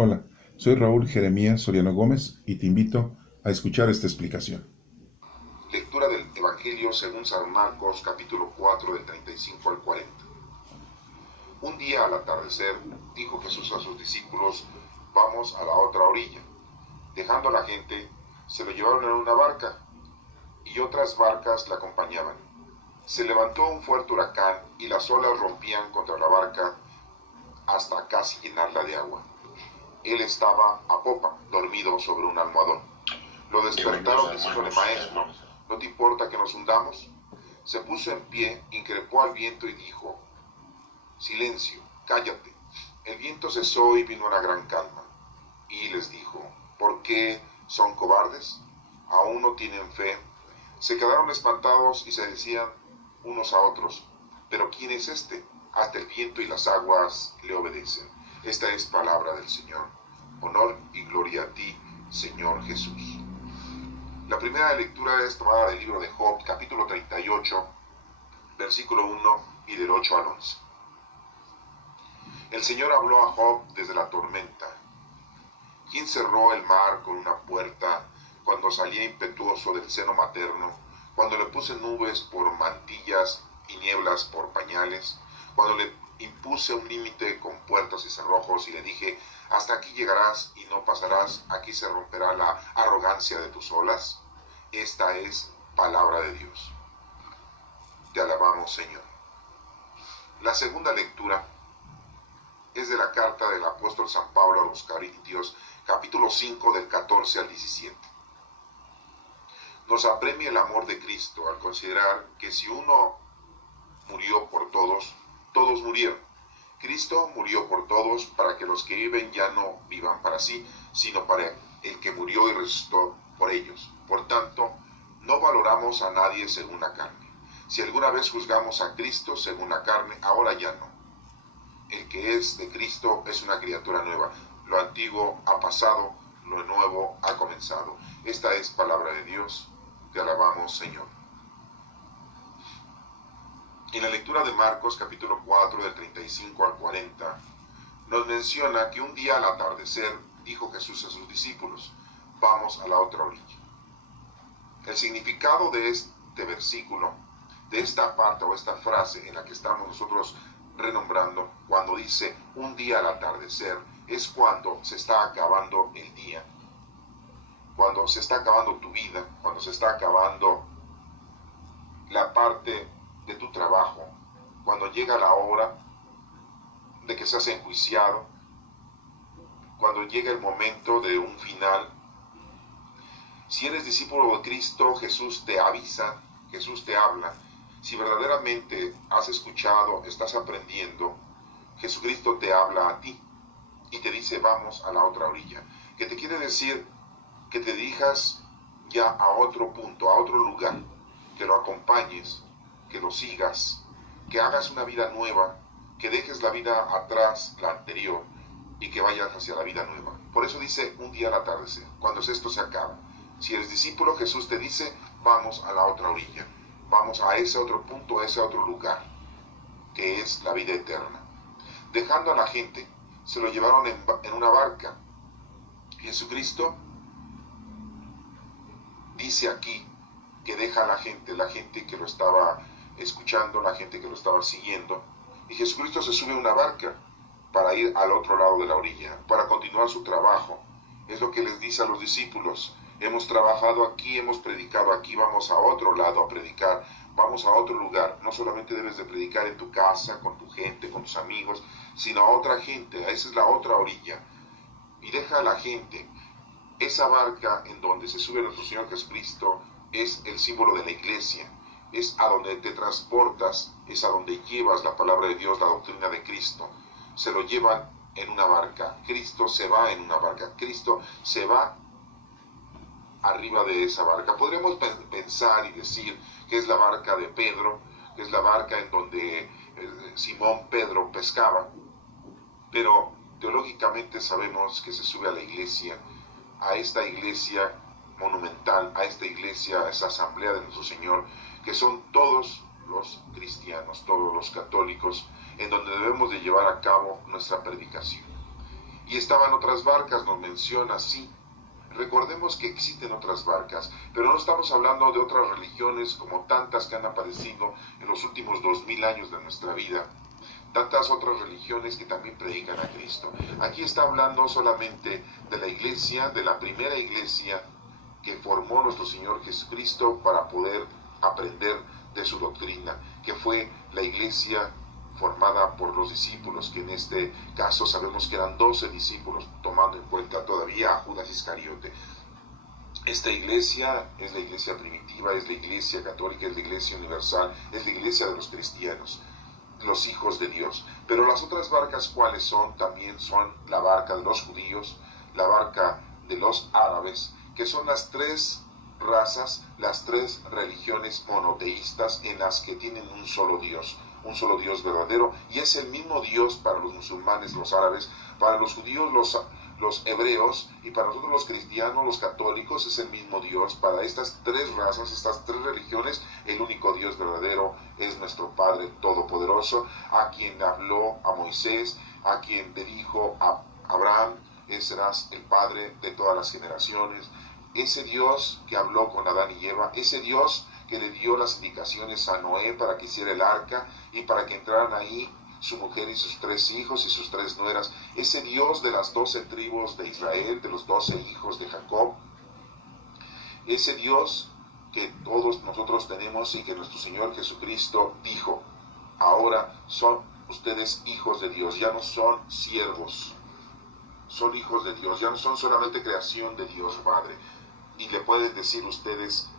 Hola, soy Raúl Jeremías Soriano Gómez y te invito a escuchar esta explicación. Lectura del Evangelio según San Marcos, capítulo 4, del 35 al 40. Un día al atardecer, dijo Jesús a sus discípulos: vamos a la otra orilla. Dejando a la gente, se lo llevaron en una barca, y otras barcas la acompañaban. Se levantó un fuerte huracán, y las olas rompían contra la barca hasta casi llenarla de agua. Él estaba a popa, dormido sobre un almohadón. Lo despertaron diciéndole: Maestro, ¿no te importa que nos hundamos? Se puso en pie, increpó al viento y dijo: Silencio, cállate. El viento cesó y vino una gran calma. Y les dijo: ¿por qué son cobardes? ¿Aún no tienen fe? Se quedaron espantados y se decían unos a otros: ¿pero quién es este? Hasta el viento y las aguas le obedecen. Esta es palabra del Señor. Honor y gloria a ti, Señor Jesús. La primera lectura es tomada del libro de Job, capítulo 38, versículo 1 y del 8 al 11. El Señor habló a Job desde la tormenta. ¿Quién cerró el mar con una puerta cuando salía impetuoso del seno materno? Cuando le puse nubes por mantillas y nieblas por pañales, cuando le impuse un límite con puertas y cerrojos y le dije: hasta aquí llegarás y no pasarás, aquí se romperá la arrogancia de tus olas. Esta es palabra de Dios. Te alabamos, Señor. La segunda lectura es de la carta del apóstol San Pablo a los Corintios, capítulo 5, del 14 al 17. Nos apremia el amor de Cristo al considerar que si uno murió por todos, todos murieron. Cristo murió por todos para que los que viven ya no vivan para sí, sino para el que murió y resucitó por ellos. Por tanto, no valoramos a nadie según la carne. Si alguna vez juzgamos a Cristo según la carne, ahora ya no. El que es de Cristo es una criatura nueva. Lo antiguo ha pasado, lo nuevo ha comenzado. Esta es palabra de Dios. Te alabamos, Señor. En la lectura de Marcos, capítulo 4, del 35 al 40, nos menciona que un día al atardecer dijo Jesús a sus discípulos: vamos a la otra orilla. El significado de este versículo, de esta parte o esta frase en la que estamos nosotros renombrando, cuando dice un día al atardecer, es cuando se está acabando el día, cuando se está acabando tu vida, cuando se está acabando la parte de tu trabajo, cuando llega la hora de que seas enjuiciado, cuando llega el momento de un final. Si eres discípulo de Cristo, Jesús te avisa, Jesús te habla. Si verdaderamente has escuchado, estás aprendiendo, Jesucristo te habla a ti y te dice: vamos a la otra orilla. Que te quiere decir que te dirijas ya a otro punto, a otro lugar, que lo acompañes, que lo sigas, que hagas una vida nueva, que dejes la vida atrás, la anterior, y que vayas hacia la vida nueva. Por eso dice un día al atardecer, cuando esto se acaba. Si eres discípulo, Jesús te dice: vamos a la otra orilla, vamos a ese otro punto, a ese otro lugar, que es la vida eterna. Dejando a la gente, se lo llevaron en una barca. Jesucristo dice aquí que deja a la gente que lo estaba escuchando, la gente que lo estaba siguiendo, y Jesucristo se sube a una barca para ir al otro lado de la orilla, para continuar su trabajo. Es lo que les dice a los discípulos: hemos trabajado aquí, hemos predicado aquí, vamos a otro lado a predicar, vamos a otro lugar. No solamente debes de predicar en tu casa, con tu gente, con tus amigos, sino a otra gente. Esa es la otra orilla. Y deja a la gente. Esa barca en donde se sube nuestro Señor Jesucristo es el símbolo de la iglesia. Es a donde te transportas, es a donde llevas la palabra de Dios, la doctrina de Cristo. Se lo llevan en una barca. Cristo se va en una barca. Cristo se va arriba de esa barca. Podríamos pensar y decir que es la barca de Pedro, que es la barca en donde Simón Pedro pescaba. Pero teológicamente sabemos que se sube a la iglesia, a esta iglesia monumental, a esta iglesia, a esa asamblea de nuestro Señor, que son todos los cristianos, todos los católicos, en donde debemos de llevar a cabo nuestra predicación. Y estaban otras barcas, nos menciona así. Recordemos que existen otras barcas, pero no estamos hablando de otras religiones como tantas que han aparecido en los últimos 2000 años de nuestra vida. Tantas otras religiones que también predican a Cristo. Aquí está hablando solamente de la iglesia, de la primera iglesia que formó nuestro Señor Jesucristo para poder aprender de su doctrina, que fue la iglesia formada por los discípulos, que en este caso sabemos que eran 12 discípulos, tomando en cuenta todavía a Judas Iscariote. Esta iglesia es la iglesia primitiva, es la iglesia católica, es la iglesia universal, es la iglesia de los cristianos, los hijos de Dios. Pero las otras barcas, ¿cuáles son? También son la barca de los judíos, la barca de los árabes, que son las tres razas, las tres religiones monoteístas en las que tienen un solo Dios verdadero, y es el mismo Dios para los musulmanes, los árabes, para los judíos, los hebreos, y para nosotros los cristianos, los católicos, es el mismo Dios. Para estas tres razas, estas tres religiones, el único Dios verdadero es nuestro Padre Todopoderoso, a quien habló a Moisés, a quien le dijo a Abraham: serás el Padre de todas las generaciones. Ese Dios que habló con Adán y Eva, ese Dios que le dio las indicaciones a Noé para que hiciera el arca y para que entraran ahí su mujer y sus 3 hijos y sus 3 nueras, ese Dios de las 12 tribus de Israel, de los 12 hijos de Jacob, ese Dios que todos nosotros tenemos y que nuestro Señor Jesucristo dijo: ahora son ustedes hijos de Dios, ya no son siervos, son hijos de Dios, ya no son solamente creación de Dios Padre. Y le pueden decir ustedes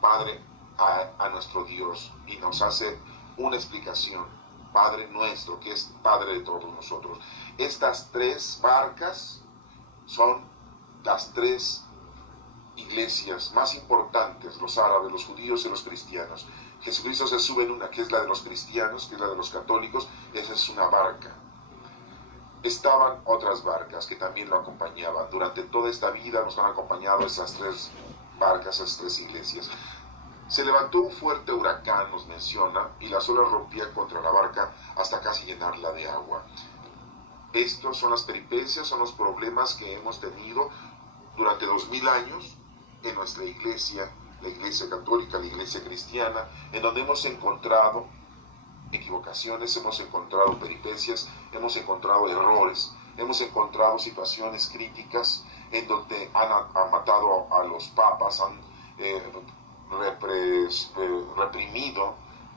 Padre a nuestro Dios, y nos hace una explicación: Padre nuestro, que es Padre de todos nosotros. Estas 3 barcas son las 3 iglesias más importantes: los árabes, los judíos y los cristianos. Jesucristo se sube en una, que es la de los cristianos, que es la de los católicos. Esa es una barca. Estaban otras barcas que también lo acompañaban. Durante toda esta vida nos han acompañado esas 3 barcas, esas 3 iglesias. Se levantó un fuerte huracán, nos menciona, y las olas rompían contra la barca hasta casi llenarla de agua. Estos son las peripecias, son los problemas que hemos tenido durante 2000 años en nuestra iglesia, la iglesia católica, la iglesia cristiana, en donde hemos encontrado equivocaciones, hemos encontrado peripecias, hemos encontrado errores, hemos encontrado situaciones críticas en donde han matado a los papas, han reprimido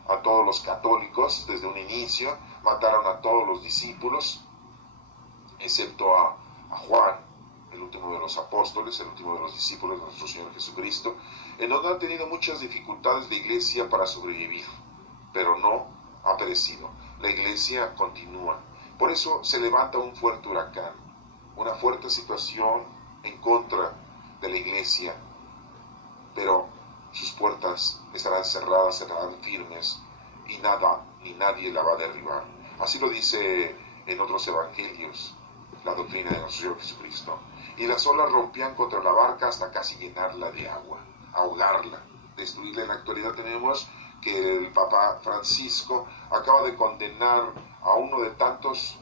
a todos los católicos desde un inicio, mataron a todos los discípulos, excepto a Juan, el último de los apóstoles, el último de los discípulos de nuestro Señor Jesucristo, en donde han tenido muchas dificultades la iglesia para sobrevivir, pero no ha perecido. La iglesia continúa. Por eso se levanta un fuerte huracán, una fuerte situación en contra de la iglesia, pero sus puertas estarán cerradas, estarán firmes, y nada ni nadie la va a derribar. Así lo dice en otros evangelios la doctrina de nuestro Señor Jesucristo. Y las olas rompían contra la barca hasta casi llenarla de agua, ahogarla, destruirla. En la actualidad tenemos que el Papa Francisco acaba de condenar a uno de tantos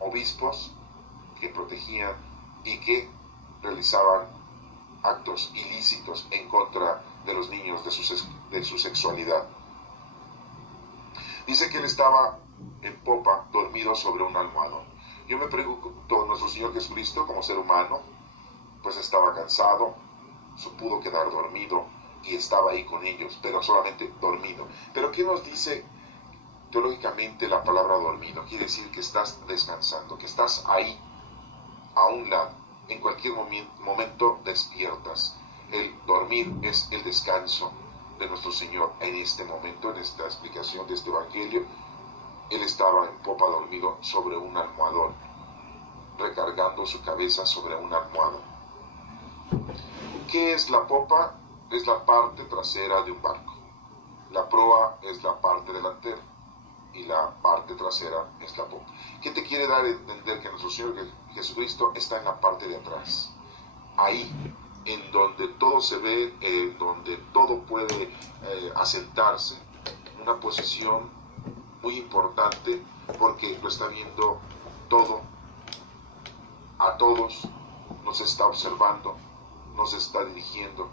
obispos que protegían y que realizaban actos ilícitos en contra de los niños, de su sexualidad. Dice que él estaba en popa, dormido sobre un almohadón. Yo me pregunto, nuestro Señor Jesucristo, como ser humano, pues estaba cansado, pudo quedar dormido y estaba ahí con ellos, pero solamente dormido. Pero ¿qué nos dice teológicamente la palabra dormido? Quiere decir que estás descansando, que estás ahí, a un lado. En cualquier momento despiertas. El dormir es el descanso de nuestro Señor. En este momento, en esta explicación de este evangelio, Él estaba en popa dormido sobre un almohadón, recargando su cabeza sobre una almohada. ¿Qué es la popa? Es la parte trasera de un barco. La proa es la parte delantera y la parte trasera es la popa. ¿Qué te quiere dar a entender? Que nuestro Señor Jesucristo está en la parte de atrás, ahí, en donde todo se ve, en donde todo puede asentarse, en una posición muy importante, porque lo está viendo todo, a todos, nos está observando, nos está dirigiendo.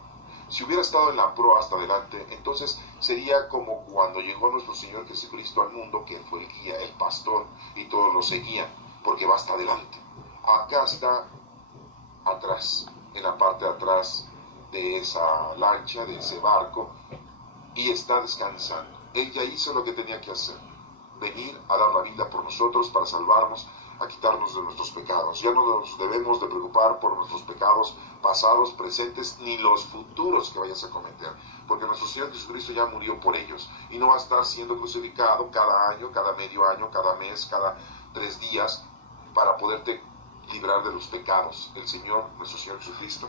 Si hubiera estado en la proa hasta adelante, entonces sería como cuando llegó nuestro Señor Jesucristo al mundo, que fue el guía, el pastor, y todos lo seguían, porque va hasta adelante. Acá está atrás, en la parte de atrás de esa lancha, de ese barco, y está descansando. Él ya hizo lo que tenía que hacer, venir a dar la vida por nosotros para salvarnos, a quitarnos de nuestros pecados. Ya no nos debemos de preocupar por nuestros pecados pasados, presentes, ni los futuros que vayas a cometer, porque nuestro Señor Jesucristo ya murió por ellos, y no va a estar siendo crucificado cada año, cada medio año, cada mes, cada 3 días, para poderte librar de los pecados. El Señor, nuestro Señor Jesucristo,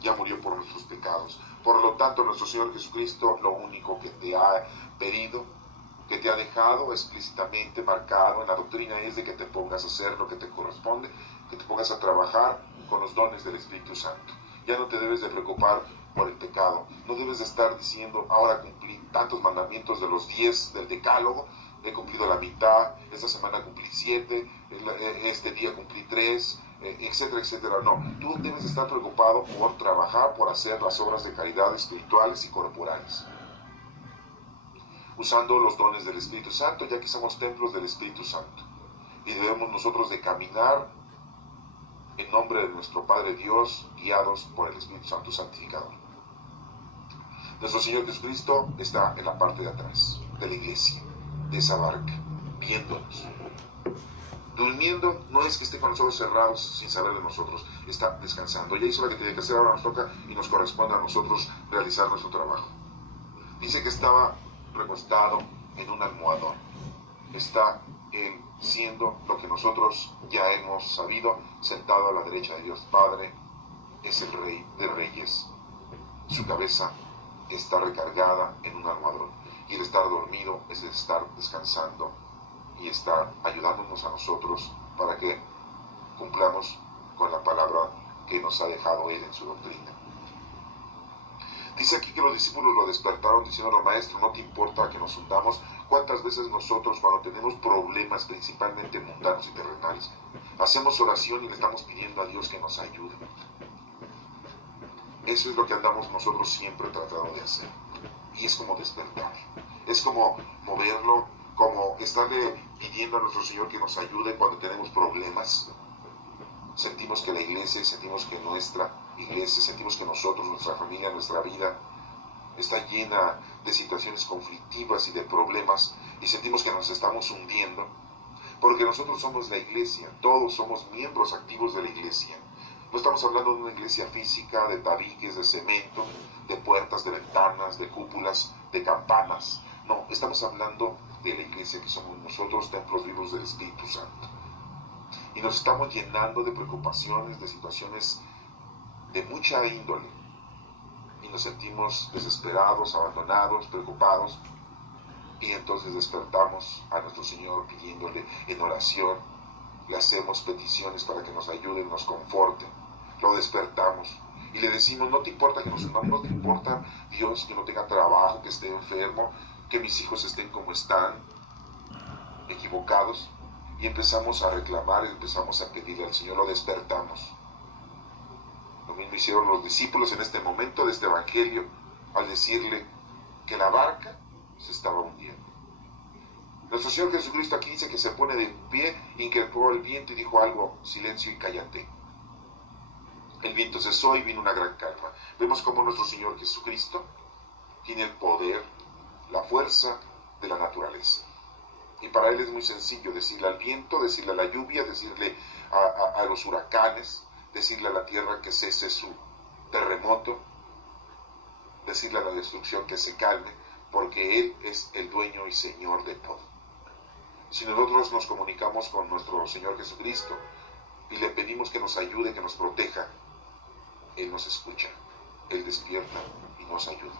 ya murió por nuestros pecados. Por lo tanto, nuestro Señor Jesucristo lo único que te ha pedido, que te ha dejado explícitamente marcado en la doctrina, es de que te pongas a hacer lo que te corresponde, que te pongas a trabajar con los dones del Espíritu Santo. Ya no te debes de preocupar por el pecado, no debes de estar diciendo, ahora cumplí tantos mandamientos de los 10 del decálogo, he cumplido la mitad, esta semana cumplí 7, este día cumplí 3, etcétera, etcétera. No, tú debes de estar preocupado por trabajar, por hacer las obras de caridad espirituales y corporales, usando los dones del Espíritu Santo, ya que somos templos del Espíritu Santo, y debemos nosotros de caminar en nombre de nuestro Padre Dios, guiados por el Espíritu Santo santificador. Nuestro Señor Jesucristo está en la parte de atrás de la iglesia, de esa barca, viéndonos. Durmiendo no es que esté con los ojos cerrados sin saber de nosotros, está descansando. Ya hizo lo que tenía que hacer, ahora nos toca y nos corresponde a nosotros realizar nuestro trabajo. Dice que estaba recostado en un almohadón. Está siendo lo que nosotros ya hemos sabido, sentado a la derecha de Dios Padre, es el Rey de Reyes. Su cabeza está recargada en un almohadón, y el estar dormido es el estar descansando y estar ayudándonos a nosotros para que cumplamos con la palabra que nos ha dejado Él en su doctrina. Dice aquí que los discípulos lo despertaron diciendo, maestro, ¿no te importa que nos hundamos? ¿Cuántas veces nosotros, cuando tenemos problemas, principalmente mundanos y terrenales, hacemos oración y le estamos pidiendo a Dios que nos ayude? Eso es lo que andamos nosotros siempre tratando de hacer. Y es como despertar. Es como moverlo, como estarle pidiendo a nuestro Señor que nos ayude cuando tenemos problemas. Sentimos que la iglesia, sentimos que nuestra iglesia, sentimos que nosotros, nuestra familia, nuestra vida está llena de situaciones conflictivas y de problemas, y sentimos que nos estamos hundiendo, porque nosotros somos la iglesia, todos somos miembros activos de la iglesia. No estamos hablando de una iglesia física, de tabiques, de cemento, de puertas, de ventanas, de cúpulas, de campanas. No, estamos hablando de la iglesia que somos nosotros, templos vivos del Espíritu Santo. Y nos estamos llenando de preocupaciones, de situaciones de mucha índole, y nos sentimos desesperados, abandonados, preocupados, y entonces despertamos a nuestro Señor pidiéndole en oración, le hacemos peticiones para que nos ayude, nos conforte, lo despertamos y le decimos, no te importa que nos hundamos, no te importa, Dios, que no tenga trabajo, que esté enfermo, que mis hijos estén como están, equivocados, y empezamos a reclamar, empezamos a pedirle al Señor, lo despertamos. Lo mismo hicieron los discípulos en este momento de este evangelio, al decirle que la barca se estaba hundiendo. Nuestro Señor Jesucristo aquí dice que se pone de pie, increpó el viento y dijo algo, silencio y cállate. El viento cesó y vino una gran calma. Vemos cómo nuestro Señor Jesucristo tiene el poder, la fuerza de la naturaleza. Y para Él es muy sencillo decirle al viento, decirle a la lluvia, decirle a los huracanes, decirle a la tierra que cese su terremoto, decirle a la destrucción que se calme, porque Él es el dueño y Señor de todo. Si nosotros nos comunicamos con nuestro Señor Jesucristo y le pedimos que nos ayude, que nos proteja, Él nos escucha, Él despierta y nos ayuda.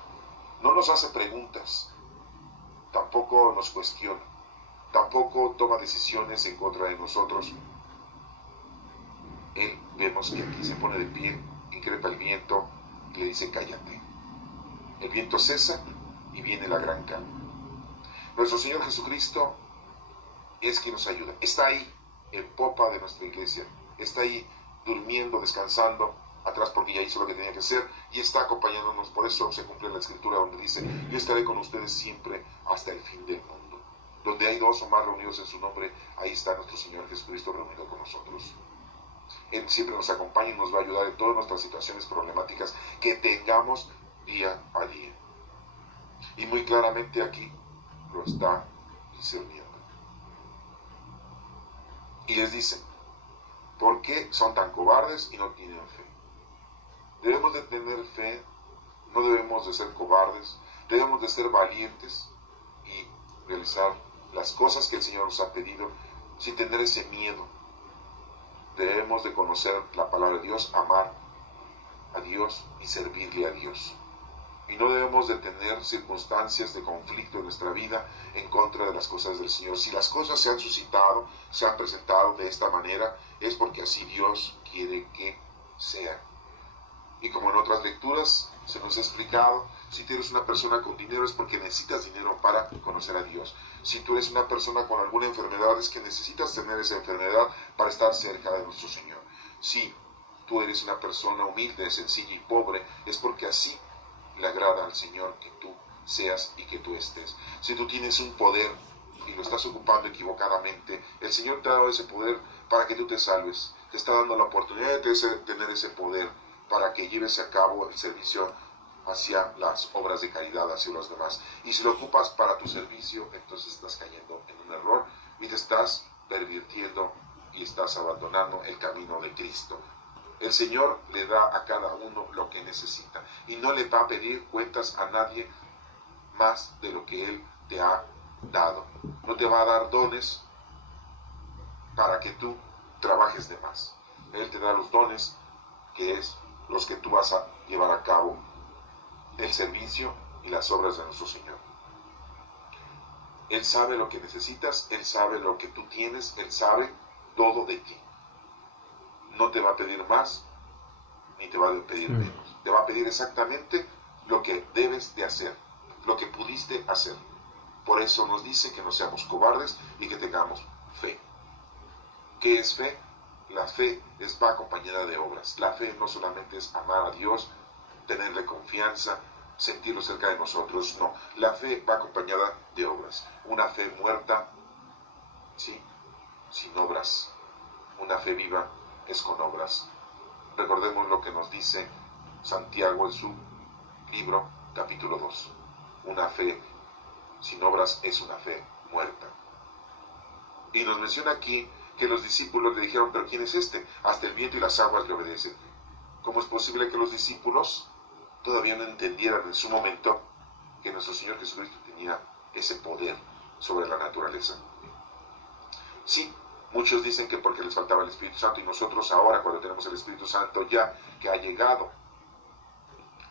No nos hace preguntas, tampoco nos cuestiona, tampoco toma decisiones en contra de nosotros. Él, vemos que aquí se pone de pie, increpa el viento y le dice cállate. El viento cesa y viene la gran calma. Nuestro Señor Jesucristo es quien nos ayuda, está ahí, en popa de nuestra iglesia. Está ahí durmiendo, descansando atrás porque ya hizo lo que tenía que hacer y está acompañándonos. Por eso se cumple la escritura donde dice: yo estaré con ustedes siempre hasta el fin del mundo. Donde hay dos o más reunidos en su nombre, ahí está nuestro Señor Jesucristo reunido con nosotros. Él siempre nos acompaña y nos va a ayudar en todas nuestras situaciones problemáticas que tengamos día a día. Y muy claramente aquí lo está discerniendo. Y les dice: ¿por qué son tan cobardes y no tienen fe? Debemos de tener fe, no debemos de ser cobardes, debemos de ser valientes y realizar las cosas que el Señor nos ha pedido sin tener ese miedo. Debemos de conocer la palabra de Dios, amar a Dios y servirle a Dios. Y no debemos de tener circunstancias de conflicto en nuestra vida en contra de las cosas del Señor. Si las cosas se han suscitado, se han presentado de esta manera, es porque así Dios quiere que sean. Y como en otras lecturas se nos ha explicado, si tú eres una persona con dinero es porque necesitas dinero para conocer a Dios. Si tú eres una persona con alguna enfermedad es que necesitas tener esa enfermedad para estar cerca de nuestro Señor. Si tú eres una persona humilde, sencilla y pobre, es porque así le agrada al Señor que tú seas y que tú estés. Si tú tienes un poder y lo estás ocupando equivocadamente, el Señor te ha dado ese poder para que tú te salves. Te está dando la oportunidad de tener ese poder para que lleves a cabo el servicio hacia las obras de caridad, hacia los demás. Y si lo ocupas para tu servicio, entonces estás cayendo en un error y te estás pervirtiendo y estás abandonando el camino de Cristo. El Señor le da a cada uno lo que necesita y no le va a pedir cuentas a nadie más de lo que Él te ha dado. No te va a dar dones para que tú trabajes de más. Él te da los dones que es los que tú vas a llevar a cabo, el servicio y las obras de nuestro Señor. Él sabe lo que necesitas, Él sabe lo que tú tienes, Él sabe todo de ti. No te va a pedir más, ni te va a pedir menos. Te va a pedir exactamente lo que debes de hacer, lo que pudiste hacer. Por eso nos dice que no seamos cobardes y que tengamos fe. ¿Qué es fe? La fe va acompañada de obras. La fe no solamente es amar a Dios, tenerle confianza, sentirlo cerca de nosotros. No, la fe va acompañada de obras. Una fe muerta, ¿sí?, sin obras. Una fe viva es con obras. Recordemos lo que nos dice Santiago en su libro, capítulo 2. Una fe sin obras es una fe muerta. Y nos menciona aquí que los discípulos le dijeron: ¿pero quién es este? Hasta el viento y las aguas le obedecen. ¿Cómo es posible que los discípulos todavía no entendieran en su momento que nuestro Señor Jesucristo tenía ese poder sobre la naturaleza? Sí, muchos dicen que porque les faltaba el Espíritu Santo, y nosotros ahora, cuando tenemos el Espíritu Santo ya que ha llegado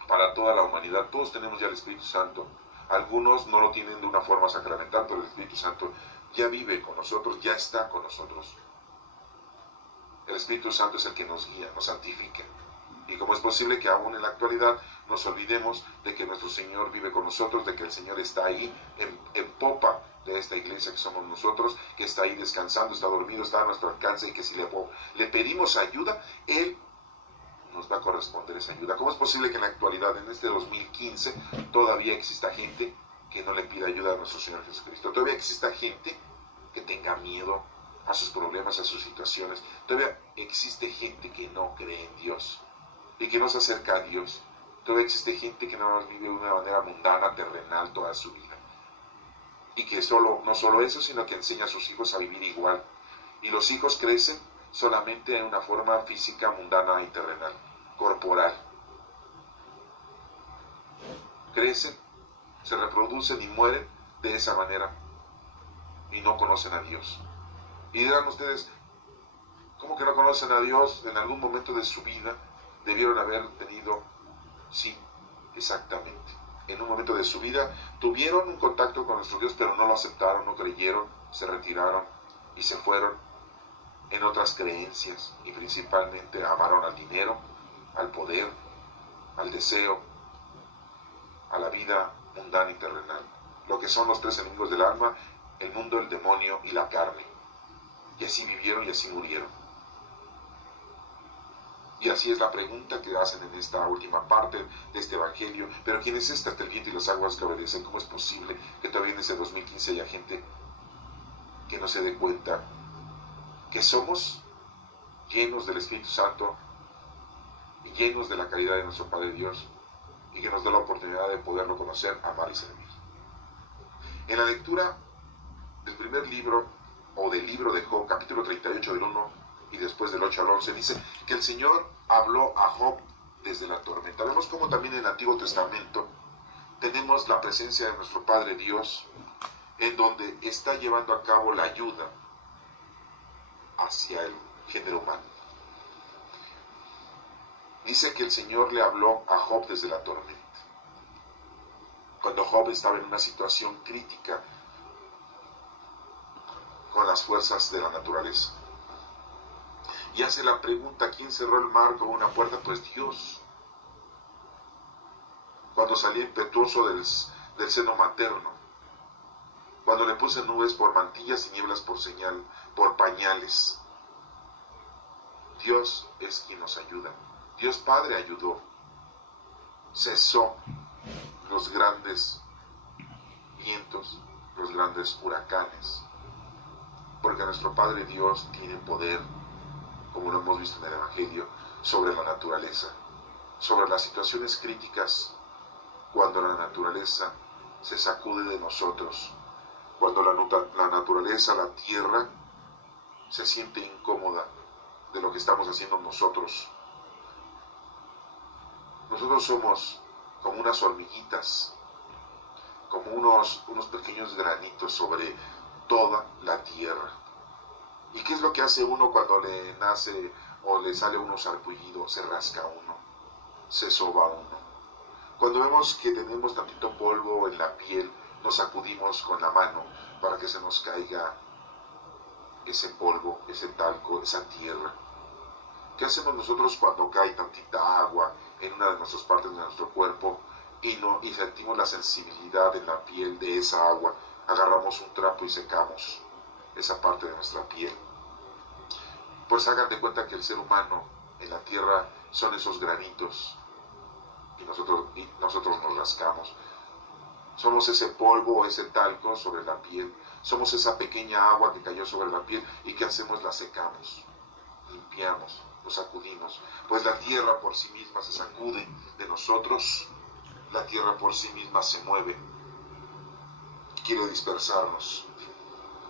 para toda la humanidad, todos tenemos ya el Espíritu Santo. Algunos no lo tienen de una forma sacramental, pero el Espíritu Santo ya vive con nosotros, ya está con nosotros. El Espíritu Santo es el que nos guía, nos santifica. Y como es posible que aún en la actualidad nos olvidemos de que nuestro Señor vive con nosotros, de que el Señor está ahí en popa de esta iglesia que somos nosotros, que está ahí descansando, está dormido, está a nuestro alcance, y que si le pedimos ayuda, Él nos va a corresponder esa ayuda. ¿Cómo es posible que en la actualidad, en este 2015, todavía exista gente que no le pida ayuda a nuestro Señor Jesucristo? Todavía exista gente que tenga miedo a sus problemas, a sus situaciones. Todavía existe gente que no cree en Dios y que no se acerca a Dios. Todavía existe gente que no vive de una manera mundana, terrenal, toda su vida. Y que no solo eso, sino que enseña a sus hijos a vivir igual. Y los hijos crecen solamente en una forma física, mundana y terrenal, corporal. Crecen, se reproducen y mueren de esa manera. Y no conocen a Dios. Y dirán ustedes: ¿cómo que no conocen a Dios? En algún momento de su vida debieron haber tenido, sí, exactamente. En un momento de su vida tuvieron un contacto con nuestro Dios, pero no lo aceptaron, no creyeron, se retiraron y se fueron en otras creencias, y principalmente amaron al dinero, al poder, al deseo, a la vida mundana y terrenal, lo que son los tres enemigos del alma: el mundo, el demonio y la carne. y así vivieron y así murieron. Y así es la pregunta que hacen en esta última parte de este evangelio. Pero ¿quién es este ante el viento y las aguas que obedecen? ¿Cómo es posible que todavía en ese 2015 haya gente que no se dé cuenta que somos llenos del Espíritu Santo y llenos de la caridad de nuestro Padre Dios, y que nos da la oportunidad de poderlo conocer, amar y servir? En la lectura del primer libro, o del libro de Job, capítulo 38 del 1 y después del 8 al 11, dice que el Señor habló a Job desde la tormenta. Vemos como también en el Antiguo Testamento tenemos la presencia de nuestro Padre Dios, en donde está llevando a cabo la ayuda hacia el género humano. Dice que el Señor le habló a Job desde la tormenta, cuando Job estaba en una situación crítica con las fuerzas de la naturaleza. Y hace la pregunta: ¿quién cerró el mar con una puerta? Pues Dios. Cuando salí impetuoso del seno materno, cuando le puse nubes por mantillas y nieblas por señal, por pañales. Dios es quien nos ayuda. Dios Padre ayudó. Cesó los grandes vientos, los grandes huracanes, porque nuestro Padre Dios tiene poder, como lo hemos visto en el Evangelio, sobre la naturaleza, sobre las situaciones críticas, cuando la naturaleza se sacude de nosotros, cuando la naturaleza, la tierra, se siente incómoda de lo que estamos haciendo nosotros. Nosotros somos como unas hormiguitas, como unos pequeños granitos sobre toda la tierra. ¿Y qué es lo que hace uno cuando le nace o le sale uno sarpullido? Se rasca uno, se soba uno. Cuando vemos que tenemos tantito polvo en la piel, nos sacudimos con la mano para que se nos caiga ese polvo, ese talco, esa tierra. ¿Qué hacemos nosotros cuando cae tantita agua en una de nuestras partes de nuestro cuerpo y sentimos la sensibilidad en la piel de esa agua? Agarramos un trapo y secamos esa parte de nuestra piel. Pues hagan de cuenta que el ser humano en la tierra son esos granitos y nosotros nos rascamos. Somos ese polvo o ese talco sobre la piel. Somos esa pequeña agua que cayó sobre la piel, y ¿qué hacemos? La secamos, limpiamos, nos sacudimos. Pues la tierra por sí misma se sacude de nosotros, la tierra por sí misma se mueve, quiere dispersarnos,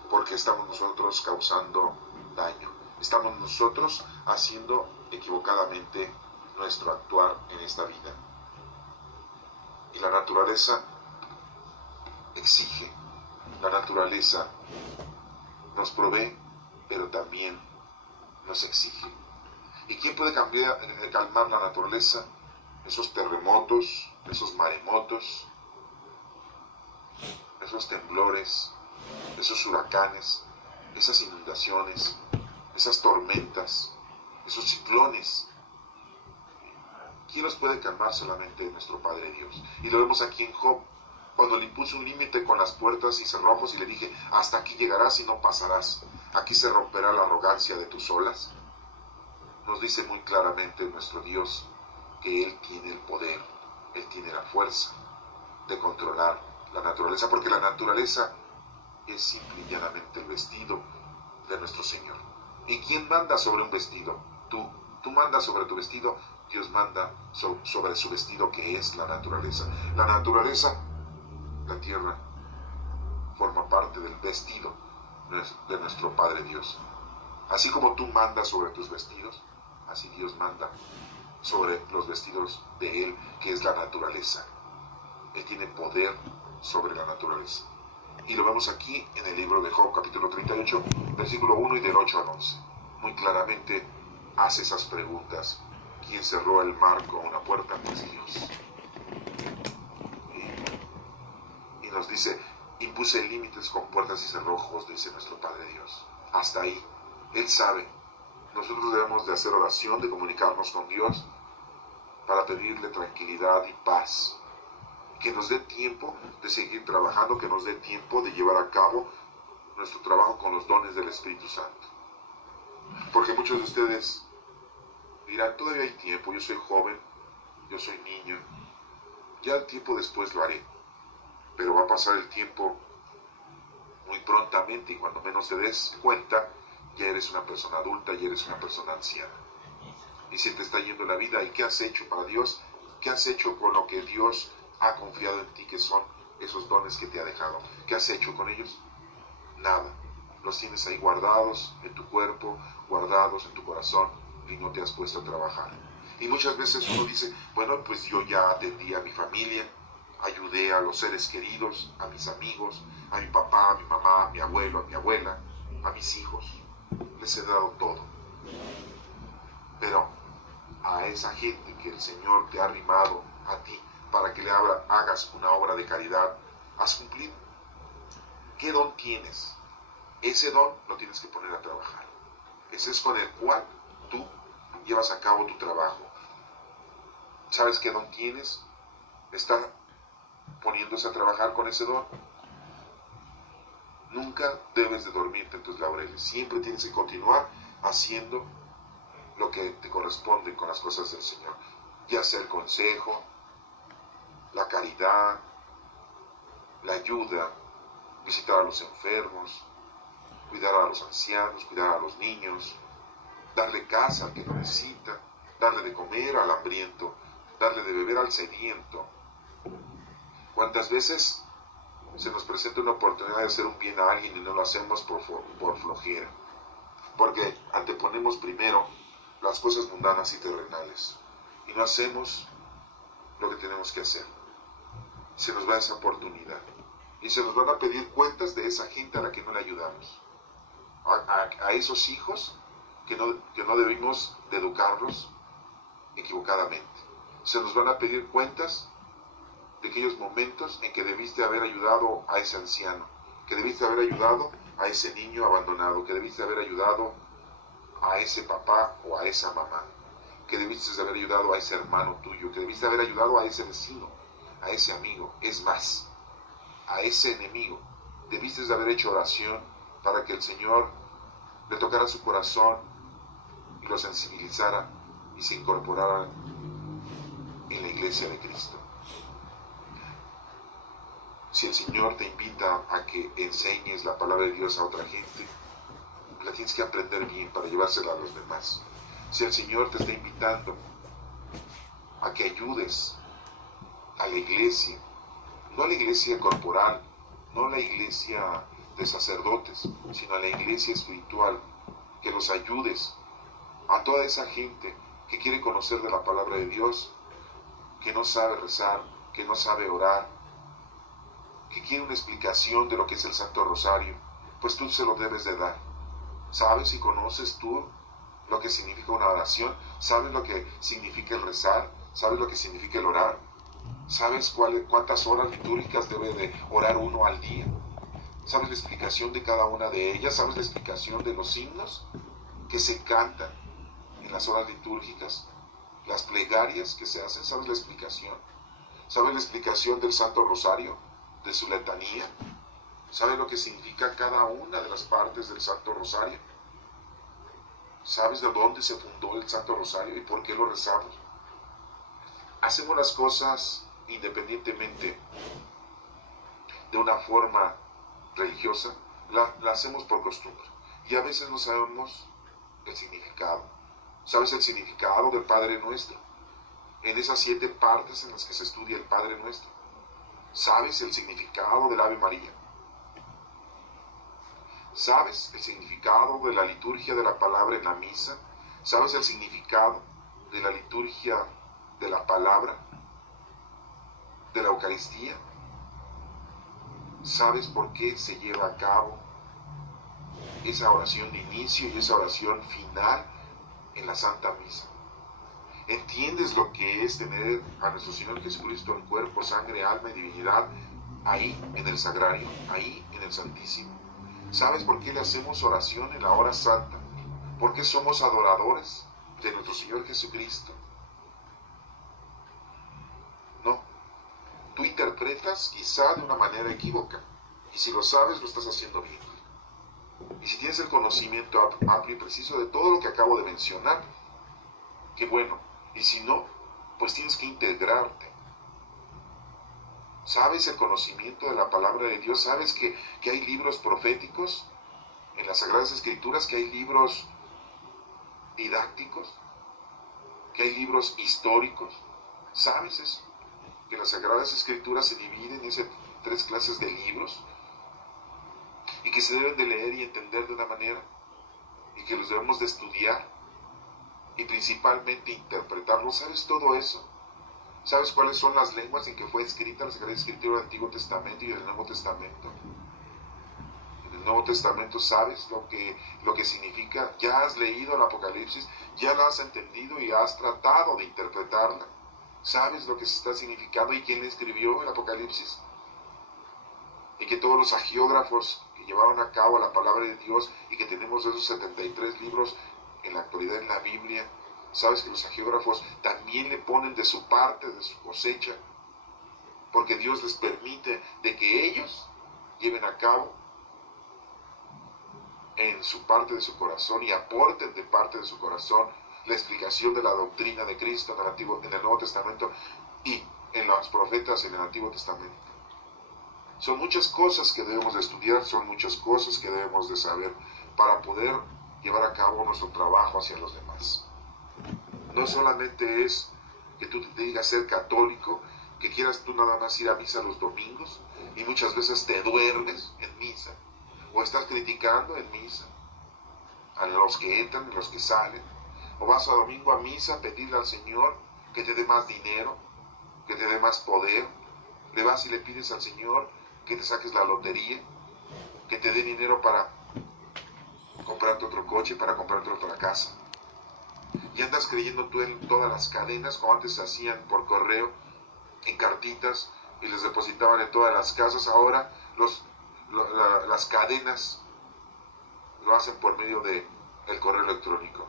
porque estamos nosotros causando daño, estamos nosotros haciendo equivocadamente nuestro actuar en esta vida. Y la naturaleza exige, la naturaleza nos provee, pero también nos exige. ¿Y quién puede calmar la naturaleza? Esos terremotos, esos maremotos, esos temblores, esos huracanes, esas inundaciones, esas tormentas, esos ciclones. ¿Quién los puede calmar? Solamente nuestro Padre Dios. Y lo vemos aquí en Job, cuando le impuso un límite con las puertas y cerrojos y le dije: hasta aquí llegarás y no pasarás, aquí se romperá la arrogancia de tus olas. Nos dice muy claramente nuestro Dios que Él tiene el poder, Él tiene la fuerza de controlar la naturaleza, porque la naturaleza es simple y llanamente el vestido de nuestro Señor. ¿Y quién manda sobre un vestido? Tú mandas sobre tu vestido. Dios manda sobre su vestido, que es la naturaleza. La naturaleza, la tierra, forma parte del vestido de nuestro Padre Dios. Así como tú mandas sobre tus vestidos, así Dios manda sobre los vestidos de Él, que es la naturaleza. Él tiene poder sobre la naturaleza. Y lo vemos aquí en el libro de Job, capítulo 38, versículo 1 y del 8 al 11. Muy claramente hace esas preguntas. ¿Quién cerró el mar con una puerta? Pues Dios. Y nos dice: impuse límites con puertas y cerrojos, dice nuestro Padre Dios. Hasta ahí. Él sabe. Nosotros debemos de hacer oración, de comunicarnos con Dios para pedirle tranquilidad y paz. Que nos dé tiempo de seguir trabajando, que nos dé tiempo de llevar a cabo nuestro trabajo con los dones del Espíritu Santo. Porque muchos de ustedes dirán, todavía hay tiempo, yo soy joven, yo soy niño, ya el tiempo después lo haré. Pero va a pasar el tiempo muy prontamente y cuando menos te des cuenta, ya eres una persona adulta, ya eres una persona anciana. Y se te está yendo la vida. ¿Y qué has hecho para Dios? ¿Qué has hecho con lo que Dios ha confiado en ti, que son esos dones que te ha dejado? ¿Qué has hecho con ellos? Nada. Los tienes ahí guardados en tu cuerpo, guardados en tu corazón, y no te has puesto a trabajar. Y muchas veces uno dice, bueno, pues yo ya atendí a mi familia, ayudé a los seres queridos, a mis amigos, a mi papá, a mi mamá, a mi abuelo, a mi abuela, a mis hijos. Les he dado todo. Pero a esa gente que el Señor te ha arrimado a ti para que le hagas una obra de caridad, ¿has cumplido? ¿Qué don tienes? Ese don lo tienes que poner a trabajar. Ese es con el cual tú llevas a cabo tu trabajo. ¿Sabes qué don tienes? ¿Estás poniéndose a trabajar con ese don? Nunca debes de dormirte en tus laureles. Siempre tienes que continuar haciendo lo que te corresponde con las cosas del Señor. Ya sea el consejo, la caridad, la ayuda, visitar a los enfermos, cuidar a los ancianos, cuidar a los niños, darle casa al que lo necesita, darle de comer al hambriento, darle de beber al sediento. ¿Cuántas veces se nos presenta una oportunidad de hacer un bien a alguien y no lo hacemos por flojera? Porque anteponemos primero las cosas mundanas y terrenales y no hacemos lo que tenemos que hacer. Se nos va esa oportunidad y se nos van a pedir cuentas de esa gente a la que no le ayudamos, a esos hijos que no debimos de educarlos equivocadamente. Se nos van a pedir cuentas de aquellos momentos en que debiste haber ayudado a ese anciano, que debiste haber ayudado a ese niño abandonado, que debiste haber ayudado a ese papá o a esa mamá, que debiste haber ayudado a ese hermano tuyo, que debiste haber ayudado a ese vecino, a ese amigo, es más, a ese enemigo. Debiste de haber hecho oración para que el Señor le tocara su corazón y lo sensibilizara y se incorporara en la iglesia de Cristo. Si el Señor te invita a que enseñes la palabra de Dios a otra gente, la tienes que aprender bien para llevársela a los demás. Si el Señor te está invitando a que ayudes a la iglesia, no a la iglesia corporal, no a la iglesia de sacerdotes, sino a la iglesia espiritual, que los ayudes a toda esa gente que quiere conocer de la palabra de Dios, que no sabe rezar, que no sabe orar, que quiere una explicación de lo que es el Santo Rosario, pues tú se lo debes de dar. ¿Sabes y conoces tú lo que significa una oración? ¿Sabes lo que significa el rezar? ¿Sabes lo que significa el orar? ¿Sabes cuántas horas litúrgicas debe de orar uno al día? ¿Sabes la explicación de cada una de ellas? ¿Sabes la explicación de los himnos que se cantan en las horas litúrgicas? Las plegarias que se hacen, ¿sabes la explicación? ¿Sabes la explicación del Santo Rosario, de su letanía? ¿Sabes lo que significa cada una de las partes del Santo Rosario? ¿Sabes de dónde se fundó el Santo Rosario y por qué lo rezamos? Hacemos las cosas independientemente de una forma religiosa, la hacemos por costumbre. Y a veces no sabemos el significado. ¿Sabes el significado del Padre Nuestro? En esas 7 partes en las que se estudia el Padre Nuestro. ¿Sabes el significado del Ave María? ¿Sabes el significado de la liturgia de la palabra en la misa? ¿Sabes el significado de la liturgia de la palabra, de la Eucaristía? ¿Sabes por qué se lleva a cabo esa oración de inicio y esa oración final en la Santa Misa? ¿Entiendes lo que es tener a nuestro Señor Jesucristo en cuerpo, sangre, alma y divinidad ahí en el sagrario, ahí en el Santísimo? ¿Sabes por qué le hacemos oración en la hora santa? ¿Por qué somos adoradores de nuestro Señor Jesucristo? No. Tú interpretas quizá de una manera equívoca. Y si lo sabes, lo estás haciendo bien. Y si tienes el conocimiento amplio y preciso de todo lo que acabo de mencionar, qué bueno. Y si no, pues tienes que integrarte. ¿Sabes el conocimiento de la palabra de Dios? ¿Sabes que hay libros proféticos en las Sagradas Escrituras? ¿Que hay libros didácticos? ¿Que hay libros históricos? ¿Sabes eso? Que las Sagradas Escrituras se dividen en 3 clases de libros y que se deben de leer y entender de una manera y que los debemos de estudiar y principalmente interpretarlos. ¿Sabes todo eso? ¿Sabes cuáles son las lenguas en que fue escrita la Sagrada Escritura del Antiguo Testamento y del Nuevo Testamento? En el Nuevo Testamento sabes lo que significa. Ya has leído el Apocalipsis, ya lo has entendido y has tratado de interpretarla. ¿Sabes lo que está significando y quién escribió el Apocalipsis? Y que todos los agiógrafos que llevaron a cabo la palabra de Dios y que tenemos esos 73 libros en la actualidad en la Biblia, ¿sabes que los agiógrafos también le ponen de su parte, de su cosecha? Porque Dios les permite de que ellos lleven a cabo en su parte de su corazón y aporten de parte de su corazón la explicación de la doctrina de Cristo en el Nuevo Testamento y en los profetas en el Antiguo Testamento. Son muchas cosas que debemos de estudiar, son muchas cosas que debemos de saber para poder llevar a cabo nuestro trabajo hacia los demás. No solamente es que tú te digas ser católico, que quieras tú nada más ir a misa los domingos y muchas veces te duermes en misa o estás criticando en misa a los que entran y los que salen, o vas a domingo a misa a pedirle al Señor que te dé más dinero, que te dé más poder, le vas y le pides al Señor que te saques la lotería, que te dé dinero para comprarte otro coche, para comprarte otra casa. Y andas creyendo tú en todas las cadenas, como antes se hacían por correo, en cartitas, y les depositaban en todas las casas. Ahora las cadenas lo hacen por medio del correo electrónico.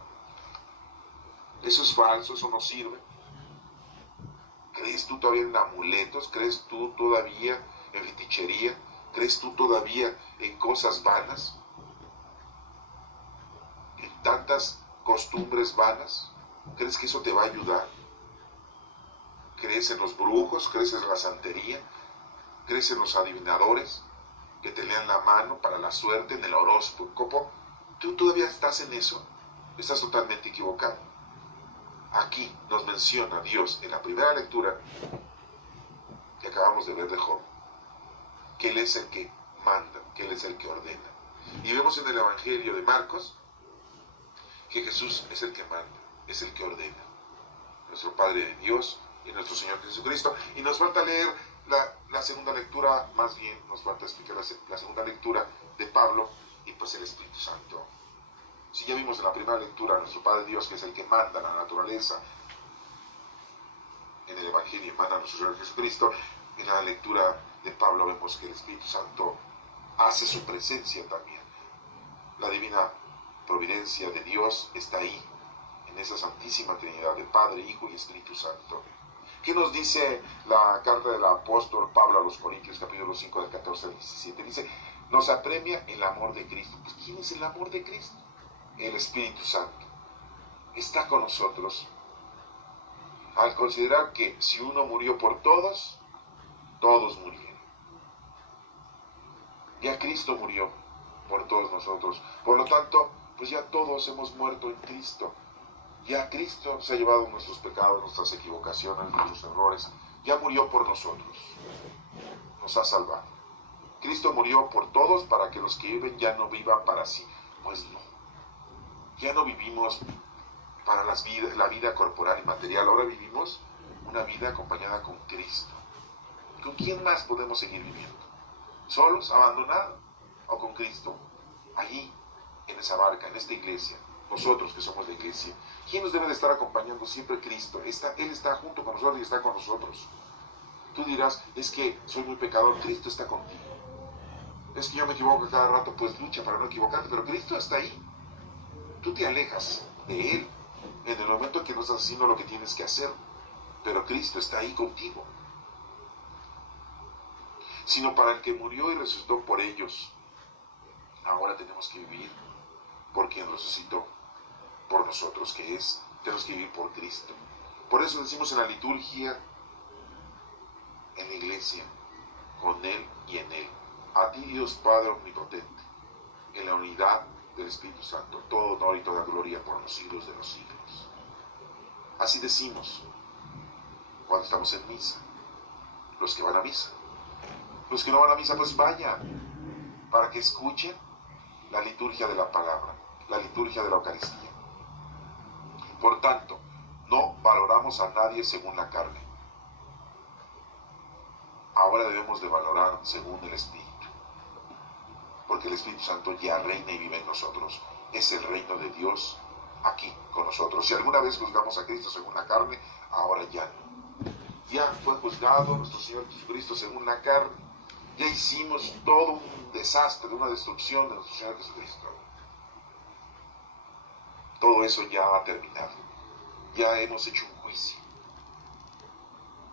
Eso es falso, eso no sirve. ¿Crees tú todavía en amuletos? ¿Crees tú todavía en fetichería? ¿Crees tú todavía en cosas vanas? ¿En tantas costumbres vanas? ¿Crees que eso te va a ayudar? ¿Crees en los brujos? ¿Crees en la santería? ¿Crees en los adivinadores que te lean la mano para la suerte, en el horóscopo? ¿Tú todavía estás en eso? Estás totalmente equivocado. Aquí nos menciona Dios en la primera lectura que acabamos de ver de Job, que Él es el que manda, que Él es el que ordena. Y vemos en el Evangelio de Marcos que Jesús es el que manda, es el que ordena. Nuestro Padre de Dios y nuestro Señor Jesucristo. Y nos falta leer la segunda lectura, más bien nos falta explicar la segunda lectura de Pablo y pues el Espíritu Santo. Si ya vimos en la primera lectura a nuestro Padre Dios, que es el que manda la naturaleza, en el Evangelio manda a nuestro Señor Jesucristo, en la lectura de Pablo vemos que el Espíritu Santo hace su presencia también. La divina providencia de Dios está ahí, en esa santísima Trinidad de Padre, Hijo y Espíritu Santo. ¿Qué nos dice la carta del apóstol Pablo a los Corintios, capítulo 5, del 14 al 17? Dice, nos apremia el amor de Cristo. Pues, ¿quién es el amor de Cristo? El Espíritu Santo. Está con nosotros. Al considerar que si uno murió por todos, todos murieron. Ya Cristo murió por todos nosotros. Por lo tanto, pues ya todos hemos muerto en Cristo. Ya Cristo se ha llevado nuestros pecados, nuestras equivocaciones, nuestros errores. Ya murió por nosotros. Nos ha salvado. Cristo murió por todos para que los que viven ya no vivan para sí. Pues no. Ya no vivimos para la vida corporal y material. Ahora vivimos una vida acompañada con Cristo. ¿Con quién más podemos seguir viviendo? ¿Solos, abandonados? ¿O con Cristo? Allí, en esa barca, en esta iglesia. Nosotros que somos la iglesia. ¿Quién nos debe de estar acompañando? Siempre Cristo. Él está junto con nosotros y está con nosotros. Tú dirás, es que soy muy pecador. Cristo está contigo. Es que yo me equivoco cada rato. Pues lucha para no equivocarte. Pero Cristo está ahí. Tú te alejas de Él en el momento en que no estás haciendo lo que tienes que hacer. Pero Cristo está ahí contigo. Sino para el que murió y resucitó por ellos, Ahora tenemos que vivir por quien resucitó por nosotros, tenemos que vivir por Cristo. Por eso decimos en la liturgia, en la iglesia, con Él y en Él. A ti, Dios Padre Omnipotente, en la unidad del Espíritu Santo, todo honor y toda gloria por los siglos de los siglos. Así decimos cuando estamos en misa, los que van a misa. Los que no van a misa, pues vayan, para que escuchen la liturgia de la palabra, la liturgia de la Eucaristía. Por tanto, no valoramos a nadie según la carne. Ahora debemos de valorar según el Espíritu. Porque el Espíritu Santo ya reina y vive en nosotros. Es el reino de Dios aquí con nosotros. Si alguna vez juzgamos a Cristo según la carne, ahora ya no. Ya fue juzgado nuestro Señor Jesucristo según la carne. Ya hicimos todo un desastre, una destrucción de nuestro Señor Jesucristo. Todo eso ya ha terminado. Ya hemos hecho un juicio.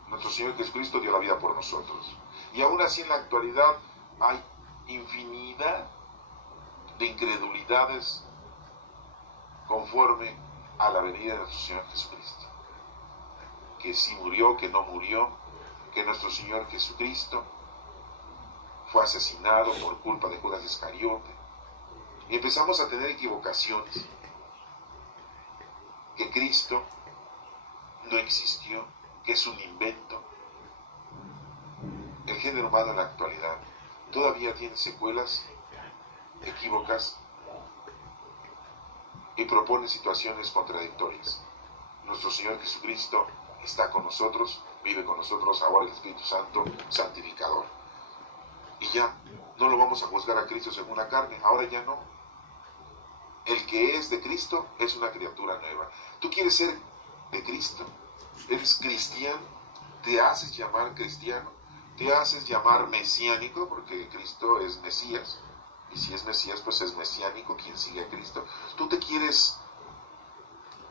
Nuestro Señor Jesucristo dio la vida por nosotros. Y aún así en la actualidad hay infinidad de incredulidades conforme a la venida de nuestro Señor Jesucristo. Que si murió, que no murió, que nuestro Señor Jesucristo fue asesinado por culpa de Judas Iscariote. Y empezamos a tener equivocaciones. Que Cristo no existió, que es un invento. El género humano en la actualidad todavía tiene secuelas equívocas y propone situaciones contradictorias. Nuestro Señor Jesucristo está con nosotros, vive con nosotros, ahora el Espíritu Santo santificador. Y ya no lo vamos a juzgar a Cristo según la carne, ahora ya no. El que es de Cristo es una criatura nueva. Tú quieres ser de Cristo, eres cristiano, te haces llamar cristiano, te haces llamar mesiánico, porque Cristo es Mesías, y si es Mesías, pues es mesiánico quien sigue a Cristo. Tú te quieres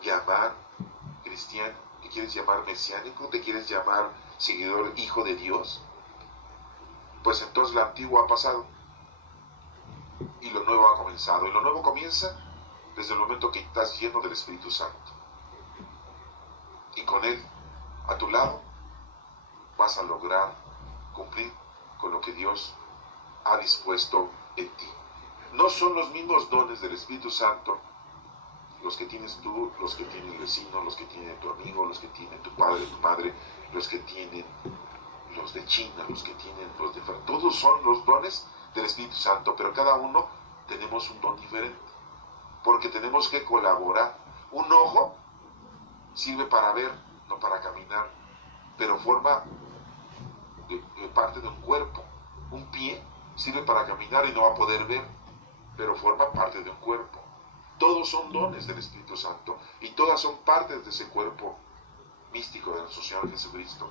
llamar cristiano, te quieres llamar mesiánico, te quieres llamar seguidor, hijo de Dios, pues entonces lo antiguo ha pasado y lo nuevo ha comenzado. Y lo nuevo comienza desde el momento que estás lleno del Espíritu Santo. Y con Él a tu lado vas a lograr cumplir con lo que Dios ha dispuesto en ti. No son los mismos dones del Espíritu Santo los que tienes tú, los que tiene el vecino, los que tiene tu amigo, los que tiene tu padre, tu madre, los que tienen los de China, los que tienen los de Francia. Todos son los dones del Espíritu Santo, pero cada uno tenemos un don diferente, porque tenemos que colaborar. Un ojo sirve para ver, no para caminar, pero forma parte de un cuerpo. Un pie sirve para caminar y no va a poder ver, pero forma parte de un cuerpo. Todos son dones del Espíritu Santo y todas son partes de ese cuerpo místico de nuestro Señor Jesucristo,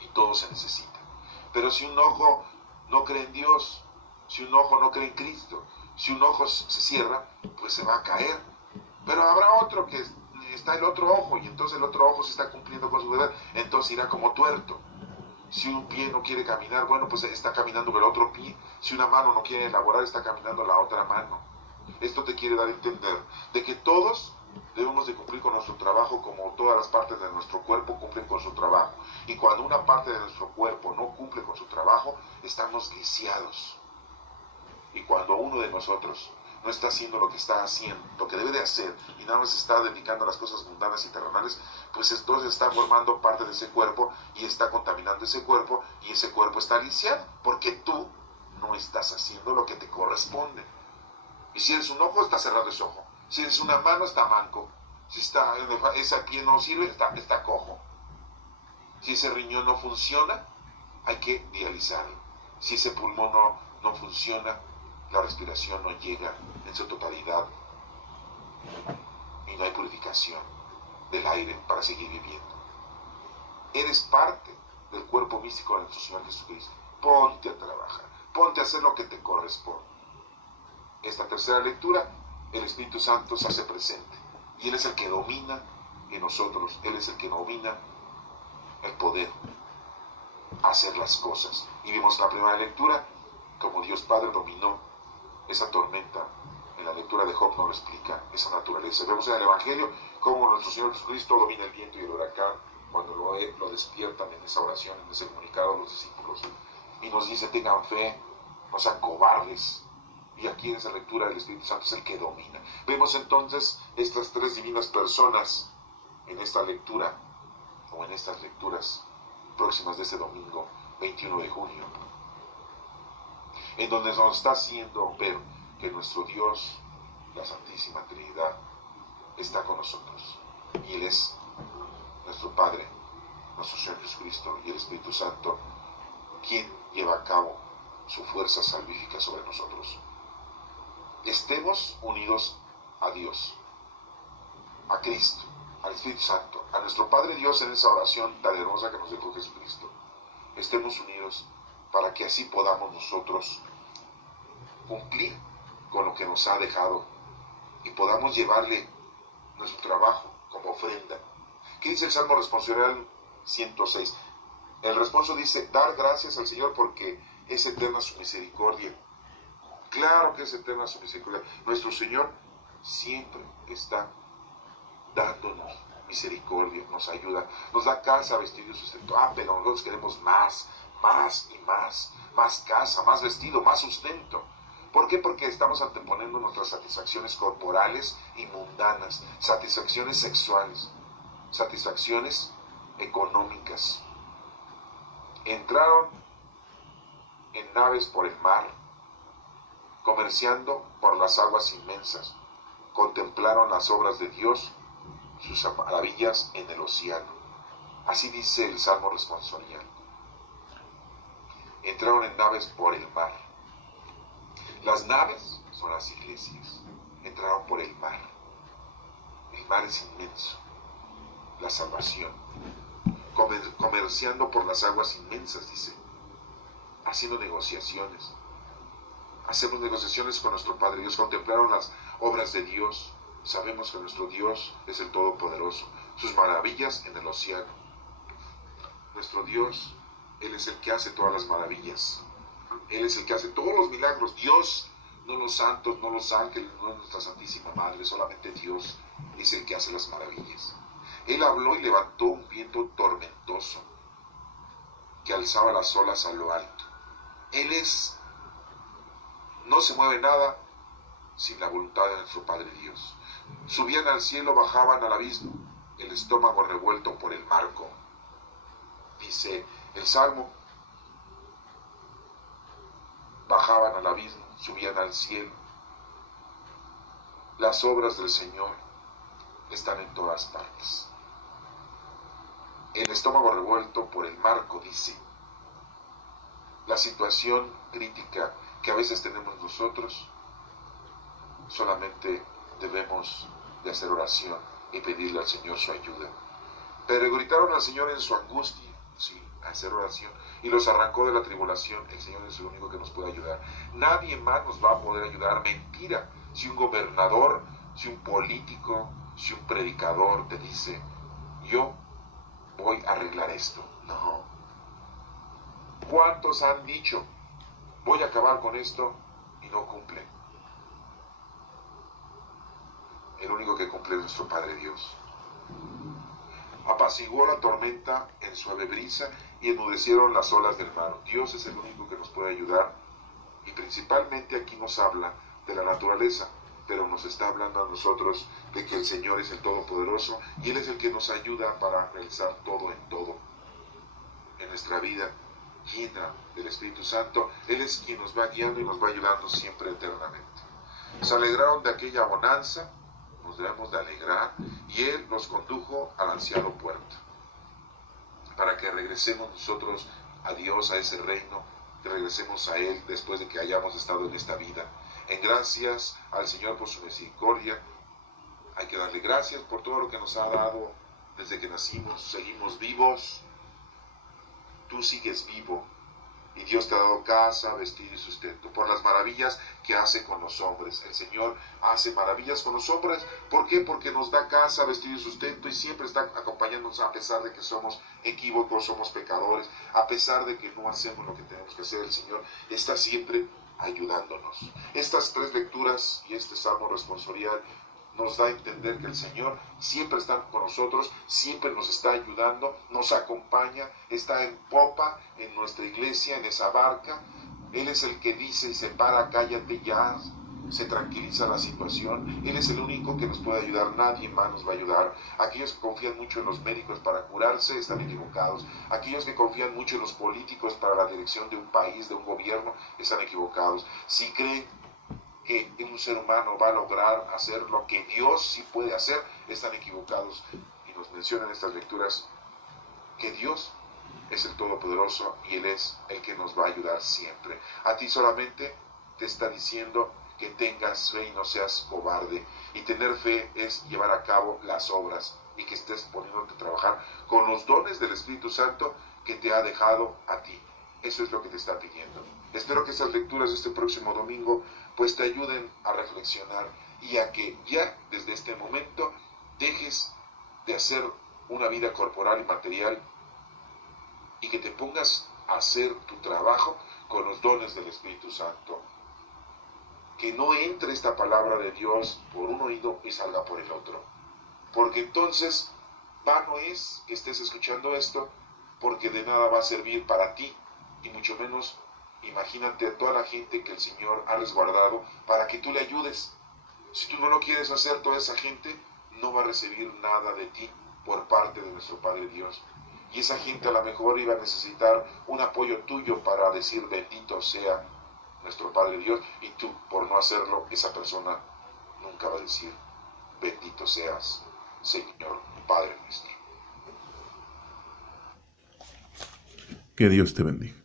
y todo se necesita. Pero si un ojo no cree en Dios, si un ojo no cree en Cristo, si un ojo se cierra, pues se va a caer. Pero habrá otro que está el otro ojo, y entonces el otro ojo se está cumpliendo con su deber, entonces irá como tuerto. Si un pie no quiere caminar, bueno, pues está caminando el otro pie. Si una mano no quiere elaborar, está caminando la otra mano. Esto te quiere dar a entender de que todos debemos de cumplir con nuestro trabajo, como todas las partes de nuestro cuerpo cumplen con su trabajo. Y cuando una parte de nuestro cuerpo no cumple con su trabajo, estamos lisiados. Y cuando uno de nosotros no está haciendo lo que está haciendo, lo que debe de hacer, y nada más se está dedicando a las cosas mundanas y terrenales, pues entonces está formando parte de ese cuerpo y está contaminando ese cuerpo, y ese cuerpo está lisiado, porque tú no estás haciendo lo que te corresponde. Y si eres un ojo, está cerrado ese ojo. Si eres una mano, está manco. Si ese pie no sirve, está cojo. Si ese riñón no funciona, hay que dializarlo. Si ese pulmón no funciona, la respiración no llega en su totalidad y no hay purificación del aire para seguir viviendo. Eres parte del cuerpo místico de nuestro Señor Jesucristo. Ponte a trabajar, ponte a hacer lo que te corresponde. Esta tercera lectura, el Espíritu Santo se hace presente y Él es el que domina en nosotros. Él es el que domina el poder hacer las cosas. Y vimos la primera lectura como Dios Padre dominó esa tormenta, en la lectura de Job nos lo explica, esa naturaleza. Vemos en el Evangelio cómo nuestro Señor Jesucristo domina el viento y el huracán cuando lo despiertan en esa oración, en ese comunicado a los discípulos. Y nos dice, tengan fe, no sean cobardes. Y aquí en esa lectura el Espíritu Santo es el que domina. Vemos entonces estas tres divinas personas en esta lectura, o en estas lecturas próximas de este domingo 21 de junio, en donde nos está haciendo ver que nuestro Dios, la Santísima Trinidad, está con nosotros. Y Él es nuestro Padre, nuestro Señor Jesucristo y el Espíritu Santo, quien lleva a cabo su fuerza salvífica sobre nosotros. Estemos unidos a Dios, a Cristo, al Espíritu Santo, a nuestro Padre Dios en esa oración tan hermosa que nos dejó Jesucristo. Estemos unidos para que así podamos nosotros cumplir con lo que nos ha dejado y podamos llevarle nuestro trabajo como ofrenda. ¿Qué dice el Salmo responsorial 106? El responso dice, dar gracias al Señor porque es eterna su misericordia. Claro que es eterna su misericordia. Nuestro Señor siempre está dándonos misericordia, nos ayuda, nos da casa, vestido y sustento. Pero nosotros queremos más y más casa, más vestido, más sustento. ¿Por qué? Porque estamos anteponiendo nuestras satisfacciones corporales y mundanas, satisfacciones sexuales, satisfacciones económicas. Entraron en naves por el mar, comerciando por las aguas inmensas, contemplaron las obras de Dios, sus maravillas en el océano. Así dice el Salmo responsorial. Entraron en naves por el mar. Las naves son las iglesias. Entraron por el mar. El mar es inmenso. La salvación. Comerciando por las aguas inmensas, dice. Haciendo negociaciones. Hacemos negociaciones con nuestro Padre Dios. Contemplaron las obras de Dios. Sabemos que nuestro Dios es el Todopoderoso. Sus maravillas en el océano. Nuestro Dios, Él es el que hace todas las maravillas. Él es el que hace todos los milagros. Dios, no los santos, no los ángeles, no nuestra Santísima Madre, solamente Dios es el que hace las maravillas. Él habló y levantó un viento tormentoso que alzaba las olas a lo alto. No se mueve nada sin la voluntad de nuestro Padre Dios. Subían al cielo, bajaban al abismo, el estómago revuelto por el marco. Dice el Salmo, bajaban al abismo, subían al cielo. Las obras del Señor están en todas partes. El estómago revuelto por el marco, dice. La situación crítica que a veces tenemos nosotros, solamente debemos de hacer oración y pedirle al Señor su ayuda. Pero gritaron al Señor en su angustia, sí, a hacer oración, y los arrancó de la tribulación. El Señor es el único que nos puede ayudar. Nadie más nos va a poder ayudar. Mentira. Si un gobernador, si un político, si un predicador te dice, yo voy a arreglar esto. No. ¿Cuántos han dicho, voy a acabar con esto y no cumplen? El único que cumple es nuestro Padre Dios. Apaciguó la tormenta en suave brisa y enmudecieron las olas del mar. Dios es el único que nos puede ayudar, y principalmente aquí nos habla de la naturaleza, pero nos está hablando a nosotros de que el Señor es el Todopoderoso y Él es el que nos ayuda para realizar todo en todo. En nuestra vida llena del Espíritu Santo, Él es quien nos va guiando y nos va ayudando siempre eternamente. Se alegraron de aquella bonanza, nos debemos de alegrar, y Él nos condujo al ansiado puerto, para que regresemos nosotros a Dios, a ese reino, que regresemos a Él después de que hayamos estado en esta vida. En gracias al Señor por su misericordia. Hay que darle gracias por todo lo que nos ha dado desde que nacimos. Seguimos vivos. Tú sigues vivo. Y Dios te ha dado casa, vestido y sustento. Por las maravillas que hace con los hombres. El Señor hace maravillas con los hombres. ¿Por qué? Porque nos da casa, vestido y sustento. Y siempre está acompañándonos a pesar de que somos equívocos, somos pecadores. A pesar de que no hacemos lo que tenemos que hacer. El Señor está siempre ayudándonos. Estas tres lecturas y este salmo responsorial nos da a entender que el Señor siempre está con nosotros, siempre nos está ayudando, nos acompaña, está en popa en nuestra iglesia, en esa barca. Él es el que dice y se para, cállate ya, se tranquiliza la situación. Él es el único que nos puede ayudar, nadie más nos va a ayudar. Aquellos que confían mucho en los médicos para curarse están equivocados. Aquellos que confían mucho en los políticos para la dirección de un país, de un gobierno, están equivocados. Si creen que un ser humano va a lograr hacer lo que Dios sí puede hacer, están equivocados. Y nos mencionan estas lecturas que Dios es el Todopoderoso y Él es el que nos va a ayudar siempre. A ti solamente te está diciendo que tengas fe y no seas cobarde. Y tener fe es llevar a cabo las obras y que estés poniéndote a trabajar con los dones del Espíritu Santo que te ha dejado a ti. Eso es lo que te está pidiendo. Espero que esas lecturas de este próximo domingo pues te ayuden a reflexionar y a que ya desde este momento dejes de hacer una vida corporal y material y que te pongas a hacer tu trabajo con los dones del Espíritu Santo. Que no entre esta palabra de Dios por un oído y salga por el otro. Porque entonces vano es que estés escuchando esto, porque de nada va a servir para ti, y mucho menos imagínate a toda la gente que el Señor ha resguardado para que tú le ayudes. Si tú no lo quieres hacer, toda esa gente no va a recibir nada de ti por parte de nuestro Padre Dios. Y esa gente a lo mejor iba a necesitar un apoyo tuyo para decir bendito sea nuestro Padre Dios, y tú por no hacerlo, esa persona nunca va a decir bendito seas, Señor Padre nuestro. Que Dios te bendiga.